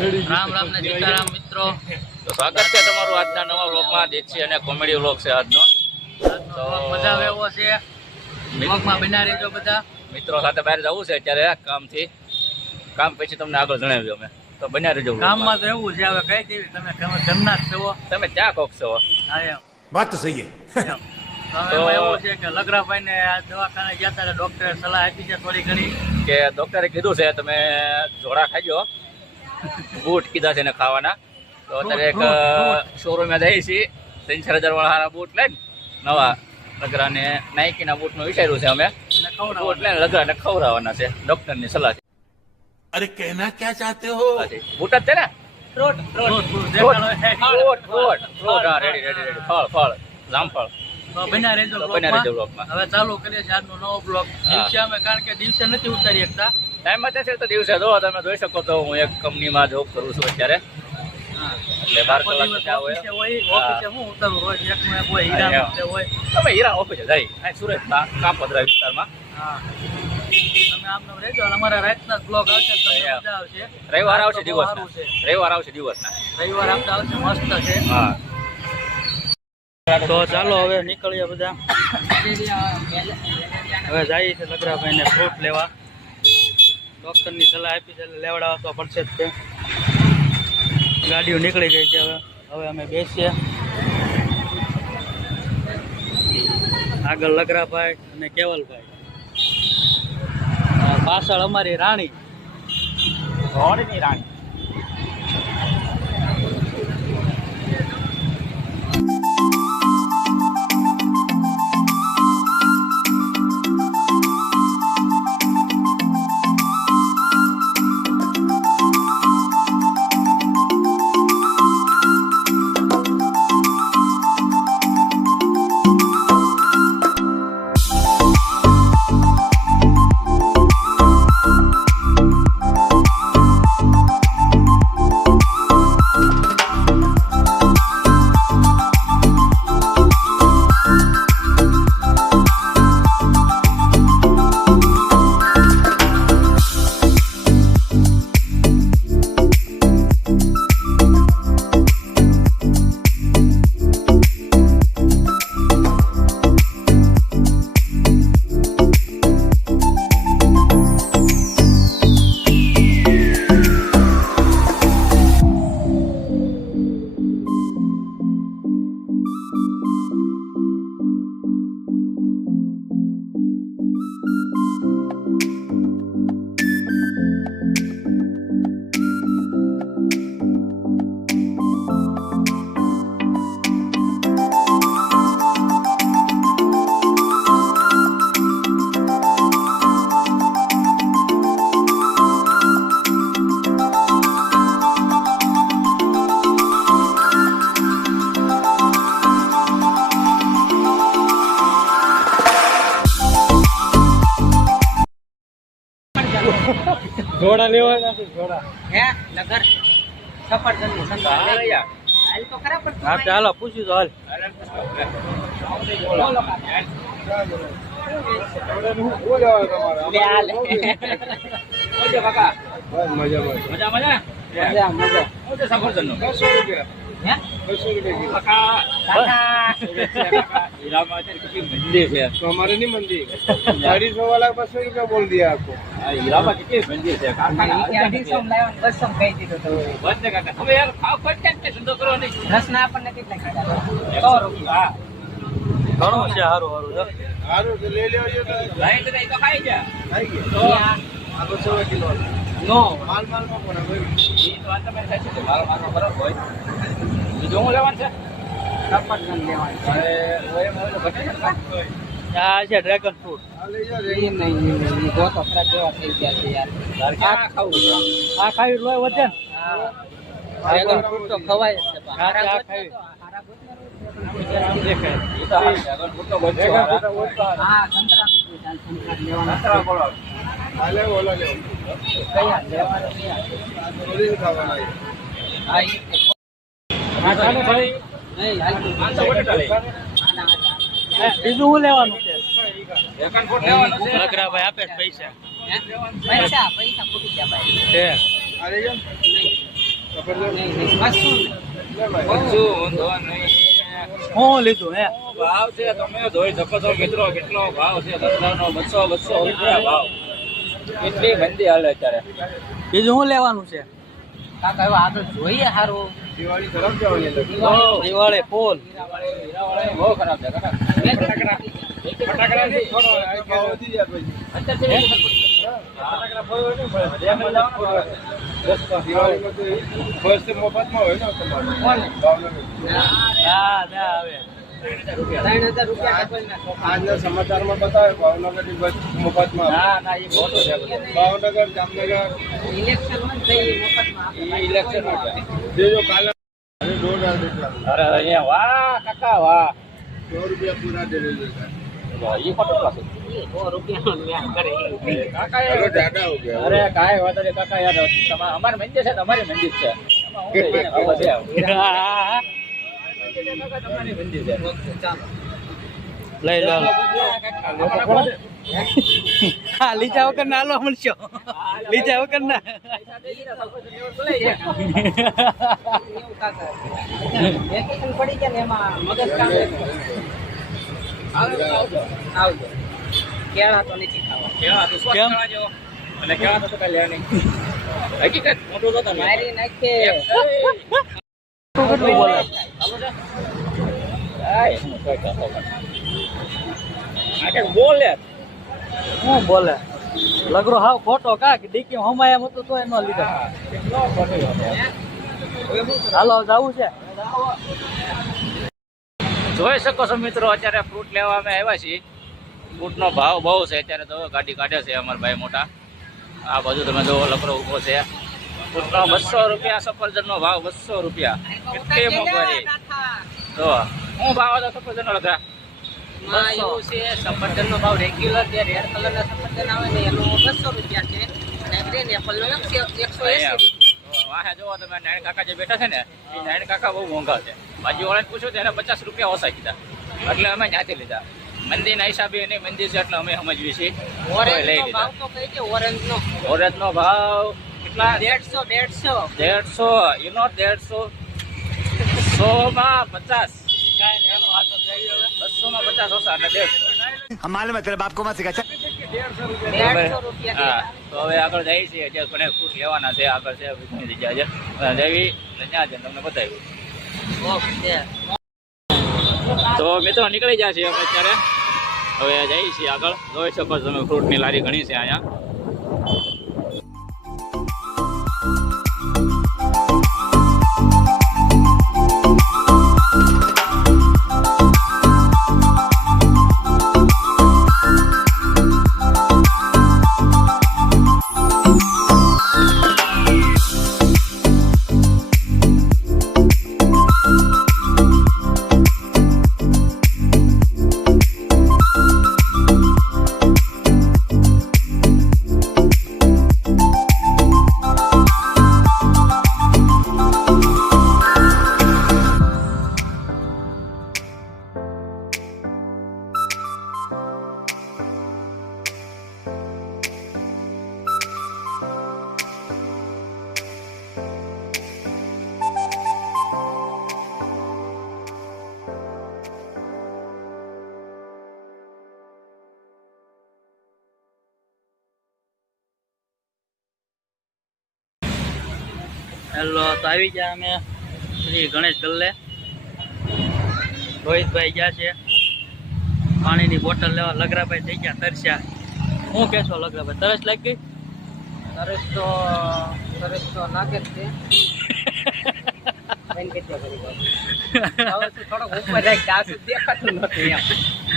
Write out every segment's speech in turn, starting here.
રામ રામ ને સીતારામ મિત્રો. તો સ્વાગત છે તમારું આજના નવા વ્લોગમાં દેશી અને કોમેડી વ્લોગ છે આજનો. તો મજા આવે છે. વ્લોગમાં બના રહેજો બધા. મિત્રો સાથે બહાર જવું છે અત્યારે કામથી. કામ પછી તમને આગળ જણાવ્યું અમે. તો બન્યા રહેજો કામમાં તો એવું છે હવે કઈ દેવી તમે જમનાર છો? તમે ત્યાં કોક છો? વાત તો સહી છે કે લગરાભાઈ ને દવાખાને ગયા ત્યારે ડોક્ટરે સલાહ આપી છે થોડી ઘણી. કે ડોક્ટરે કીધું છે તમે જોડા ખાઈ બૂટ કીધા છે ખાવાના. તો અત્યારે એક શોરૂમે જઈએ છીએ. ત્રણ ચાર હજારવાળા સારા બૂટ લઈને નવા લગરાને નાઇકીના બૂટનું વિચાર્યું છે અમે. બૂટ લઈને લગરાને ખવડાવવાના છે. ડૉક્ટરની સલાહ છે. અરે કહેના ક્યાં ચાહતે હો? બૂટ જ છે ને? રોટ રોટ. રોટ રોટ. રોટ રોટ. હા રેડી રેડી રેડી. ફળ ફળ. જામફળ. બન્યા રહેજો બન્યા રહેજો vlogમાં. હવે ચાલુ કરીએ છીએ આજનો નવો બ્લોક દિવસે અમે કારણ કે દિવસે નથી ઉતારી શકતા. ટાઈમ જ છે તો દિવસે જો તમે જોઈ શકો તો હું એક કંપનીમાં જોબ કરું છું અત્યારે. એટલે બાર કલાક હોય. ઓફિસે હોય હા. ઓફિસે હું. ઉતારું રોજ એકનું એક હોય હીરાનું હોય. તમે હીરા ઓફિસે જાય. અહીં સુરતમાં કાપોદ્રા વિસ્તારમાં. હા. તમે આમ રહેજો અમારા રાતના બ્લોગ આવશે તો તમને હા. આવશે. રવિવાર આવશે દિવસ રવિવાર આવશે દિવસના. રવિવાર આપતા આવશે મસ્ત છે. હા. તો ચાલો હવે નીકળીએ બધા. હવે જઈએ છે લગરાભાઈ ને ફ્રૂટ લેવા. ડોક્ટરની સલાહ આપી છે લેવડાવવા તો પડશે જ તે. ગાડીઓ નીકળી ગઈ છે હવે. હવે અમે બેસીએ. આગળ લગરાભાઈ અને કેવલભાઈ. પાછળ અમારી રાણી. રાણી. જોડા લેવાના છે જોડા હે? નગર સફરજનનું સંભાળ હા, યાર. હાલ તો ખરા પણ હા ચાલો પૂછ્યું તો હાલ. કાકા. મજા મજા. મજા મજા. શું છે સફરજનનું? હે કાકા કાકા હીરામાં અત્યારે કેટલી મંદી છે हमारे नहीं मंदी साढ़ी सौ वाला बस सौ रुपया बोल दिया आपको આ હીરામાં કેટલી મંદી છે કાકા ઈ અઢીસો માં લાવ્યો ને બસો માં કહી દીધું તો બંધ ને કાકા તમે યાર ખાવ પડશે ને ધંધો કરો નહીં રસના આપણને કેટલા કીધા સો રૂપિયા હા ઘણું છે સારું સારું જો हारो तो ले लो ये तो લાઈન તો નહીં તો ખાઈ જા आएगी તો आपको सौ किलो નો माल माल में पड़ा भाई ઈ તો વાત તમારી સાચી છે મારો મારો ફરક હોય બીજું હું લેવાનું છે? આ છે ડ્રેગન ફ્રૂટ નહીં થઈ ગયા છે યાર. આ ખાવું આ ખાવી લોહી વધે ડ્રેગન ફ્રૂટ તો ખવાય બોલો હાલે બીજું શું લેવાનું છે? ભાઈ આપે પૈસા પૈસા પૈસા ફૂટી ગયા ભાઈ હું લીધું હે ભાવ છે તમે જોઈ શકો છો મિત્રો કેટલો ભાવ છે કચરાનો બસો બસો ભાવ કેટલી મંદી હાલે અત્યારે બીજું શું લેવાનું છે કાકા હવે આગળ જોઈએ હારું. દિવાળી તરફ જવાની દિવાળી ફૂલ. હીરાવાળી હીરાવાળી બહુ ખરાબ છે કાકા. ફટાકડા. નહીં, થોડો આ દિવાળીમાં તો મફતમાં હોય ને તમારે. ના ના આવે. આજના સમાચારમાં બતાવે બસ મફતમાં. ના ના એ ખોટું છે ભાવનગર જામનગર. ઇલેક્શન માટે કાલે અરે અહીંયા વાહ કાકા વાહ. સો રૂપિયા પૂરા અરે એ- જાડા હો અરે કાંઈ વાંધો નહીં કાકા યાર તમારે અમારી મંદિર છે તમારી મંદિર છે. લઈ લો હા લીચા વગર ના લો મળશો લીધા વગર ના એવું કાકા. વેકેશન પડી ગયા ને એમાં મગજ કામ આવજો, આવજો. આવજો. કેળા તો નથી ખાવા તો? જેવો. અને તો નહીં. હકીકત મોટું તો મારી નાખે બોલે શું બોલે લગરો હાવ ખોટો કા કે ડીકી હમાય એમ હતું તો એનો લીધા. હાલો જવું છે જોઈ શકો છો મિત્રો, અત્યારે ફ્રૂટ લેવા અમે આવ્યા છીએ. ફ્રૂટનો ભાવ બહુ છે, અત્યારે તો ગાડી કાઢે છે અમારા ભાઈ મોટા. આ બાજુ તમે જો લકડો ઊભો છે. ફ્રૂટનો બસો રૂપિયા, સફરજનનો ભાવ બસો રૂપિયા. કેટલી મોંઘવારી. તો હું ભાવ હતો સફરજનનો લખા માં એવું છે સફરજનનો ભાવ રેગ્યુલર જે રેડ કલરના સફરજન આવે ને એનો બસો રૂપિયા છે અને ગ્રીન એપલનો એકસો એકસો એસી વાહે જોવો તમે નારાયણ કાકા જે બેઠા છે ને એ નારાયણ કાકા બહુ મોંઘા છે. બાજુવાળાને પૂછ્યું તો એને પચાસ રૂપિયા ઓછા કીધા. એટલે અમે ત્યાંથી લીધા. મંદિરના હિસાબે એની મંદિર છે એટલે અમે સમજવી છીએ. તો લઈ લીધા. તો ઓરેન્જનો ઓરેન્જનો ભાવ કેટલા? દેડસો દેડસો દેડસો એનો દેડસો સો માં પચાસ બસો માં પચાસ ઓછા એટલે હા તો હવે આગળ જઈએ છીએ. અત્યારે કોને ફૂટ લેવાના છે આગળ છે બીજી જગ્યા છે. જવી છે તમને બતાવ્યું તો મિત્રો નીકળી જાય છે અમે અત્યારે. હવે જઈએ છીએ આગળ. જોઈ શકો તમે ફ્રૂટની લારી ઘણી છે અહીંયા. હેલો તો આવી ગયા અમે શ્રી ગણેશ ગલ્લે રોહિતભાઈ ગયા છે પાણીની બોટલ લેવા લગરાભાઈ થઈ ગયા તરસ્યા શું કહેશો લગરાભાઈ તરસ લાગી ગઈ સરસ તો સરસ તો લાગે જ છે બેન કેટલી કરી દો. હવે તો થોડોક ઉપર જાય કાચું દેખાતું નથી એમ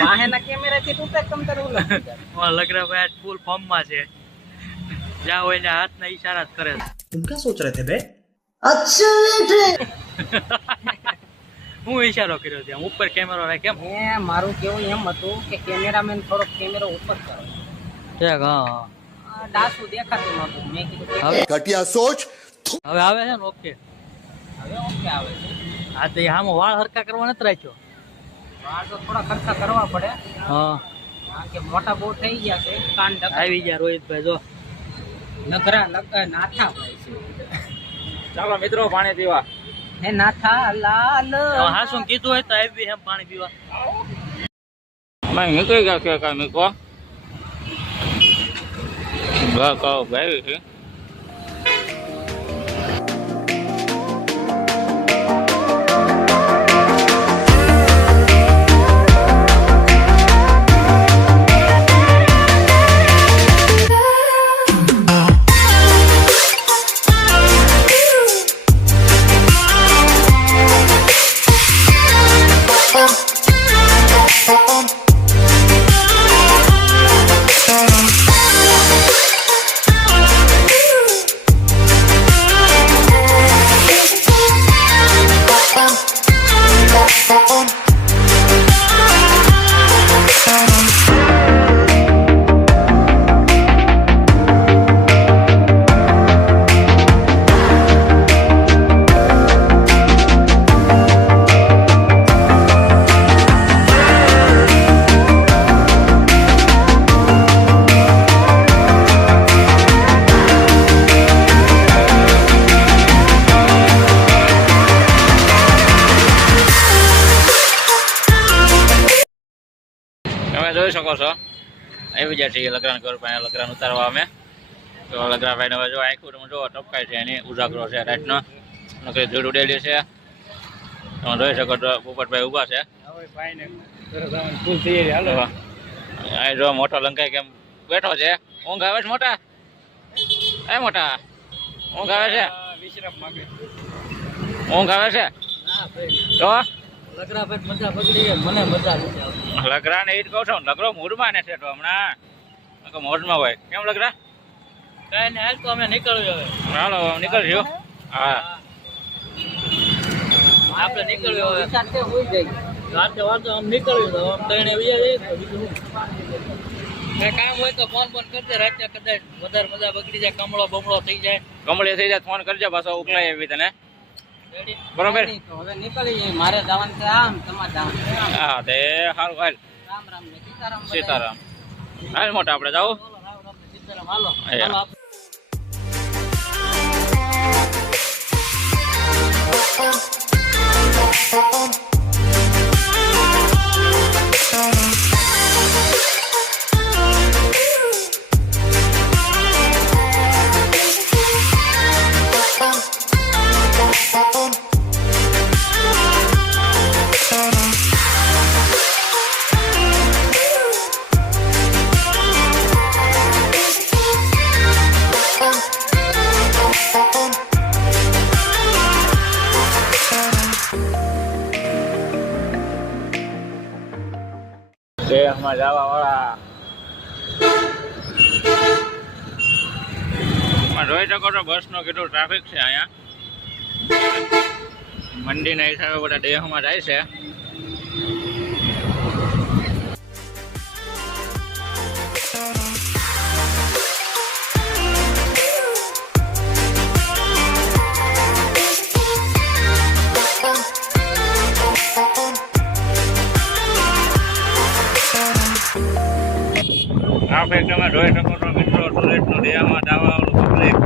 વાહેના કેમેરાથી તૂટે તમ તારે ઓલું થઈ જાય. અમારા લગરાભાઈ આજ ફૂલ ફોર્મમાં છે જ્યાં હોય ને હાથના ઈશારા જ કરે છે तुम क्या सोच रहे थे बे અચ્છા હું ઈશારો કર્યો છે ઉપર કેમેરો રાખે કેમ? એ મારું કેવું એમ હતું કે કેમેરામેન થોડોક કેમેરો ઉપર કરો. ઠીક હા ડાસુ દેખાતું નતું મેં કીધું હવે? ઘટિયા સોચ. હવે આવે છે ને ઓકે હવે ઓકે આવે છે. હા તો આમ વાળ હરકા કરવા નથી રાખ્યો? વાળ તો થોડા ખર્ચા કરવા પડે. હા. કારણ કે મોટા બહુ થઈ ગયા છે કાન આવી ગયા રોહિતભાઈ જો. નગરા નાથા. ચાલો મિત્રો પાણી પીવા. હે નાથા લાલ. હા શું કીધું હોય તો આવી એમ પાણી પીવા. મેં નીકળી ગયા કે કાંઈ મૂકો ઘર કહો ભાઈ છે જોઈ શકો છો. આવી જાય છે લગ્ન કર પાસે લગ્ન ઉતારવા અમે. તો લગ્ન ભાઈ હવે જો આખું તમે જો ટપકાય છે એની ઉજાગરો છે રાતનો. નકરી ધૂળ ઉડેલી છે. તમે જોઈ શકો છો પોપટભાઈ ઊભા છે. આ જો મોટો લંકાઈ કેમ બેઠો છે? ઊંઘ આવે છે મોટા? એ મોટા ઊંઘ આવે છે? ઊંઘ આવે છે? તો? લગરા ભાઈ મજા બગડી મને મજા નથી આવતી. ને એ જ કહું છું લગરો મૂડમાં ને છે તો હમણાં. નકર મોઢમાં હોય. કેમ લગરા કઈ ને હાલ તો અમે નીકળ્યો હવે. હાલો નીકળજો. હા. આપણે નીકળ્યો હવે. હોઈ રાતે વાતો આમ નીકળ્યું તો આમ ત્રણે વૈયા જઈએ તો બીજું કઈ કામ હોય તો ફોન ફોન કરજે રાતે કદાચ વધારે મજા બગડી જાય કમળો બમળો થઈ જાય. કમળે થઈ જાય ફોન કરજે પાછો ઉકલાઈ એવી તને બરોબર. તો હવે નીકળી મારે જવાનું છે આમ તમારે જવાનું હા તે સારું હાલ. રામ રામ સીતારામ. સીતારામ. હાલ મોટા આપણે જાવ સીતારામ. હાલો એ. oh, આપણે. દેહમાં જવા વાળા જોઈ શકો છો બસનો કેટલો ટ્રાફિક છે અહીંયા મંડીના હિસાબે બધા દેહમાં જાય છે ટ્રાફિક તમે જોઈ શકો છો મિત્રો સુરતનો દેહમાં જવાવાળું પબ્લિક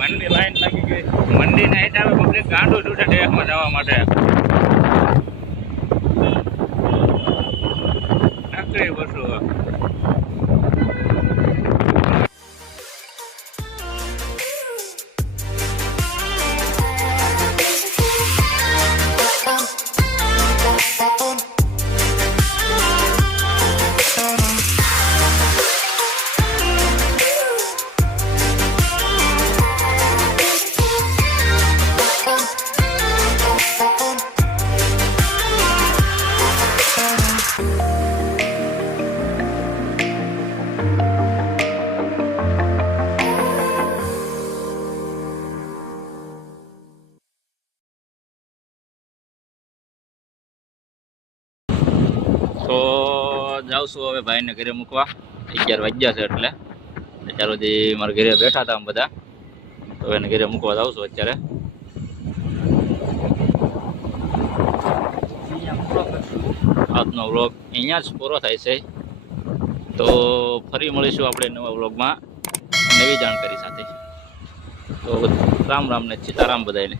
મંડી લાઈન લાગી ગઈ. મંડીના હિસાબે પબ્લિક ગાંડું છું છે જવા માટે. નકરી વસ્તુ છું હવે ભાઈને ઘરે મૂકવા. અગિયાર વાગ્યા છે એટલે. અત્યાર સુધી મારા ઘરે બેઠા હતા બધા. તો એને ઘરે મૂકવા આવશું અત્યારે. આજનો વ્લોગ અહીંયા જ પૂરો થાય છે. તો ફરી મળીશું આપણે નવા વ્લોગમાં નવી જાણકારી સાથે. તો રામ રામ ને સીતારામ બધાને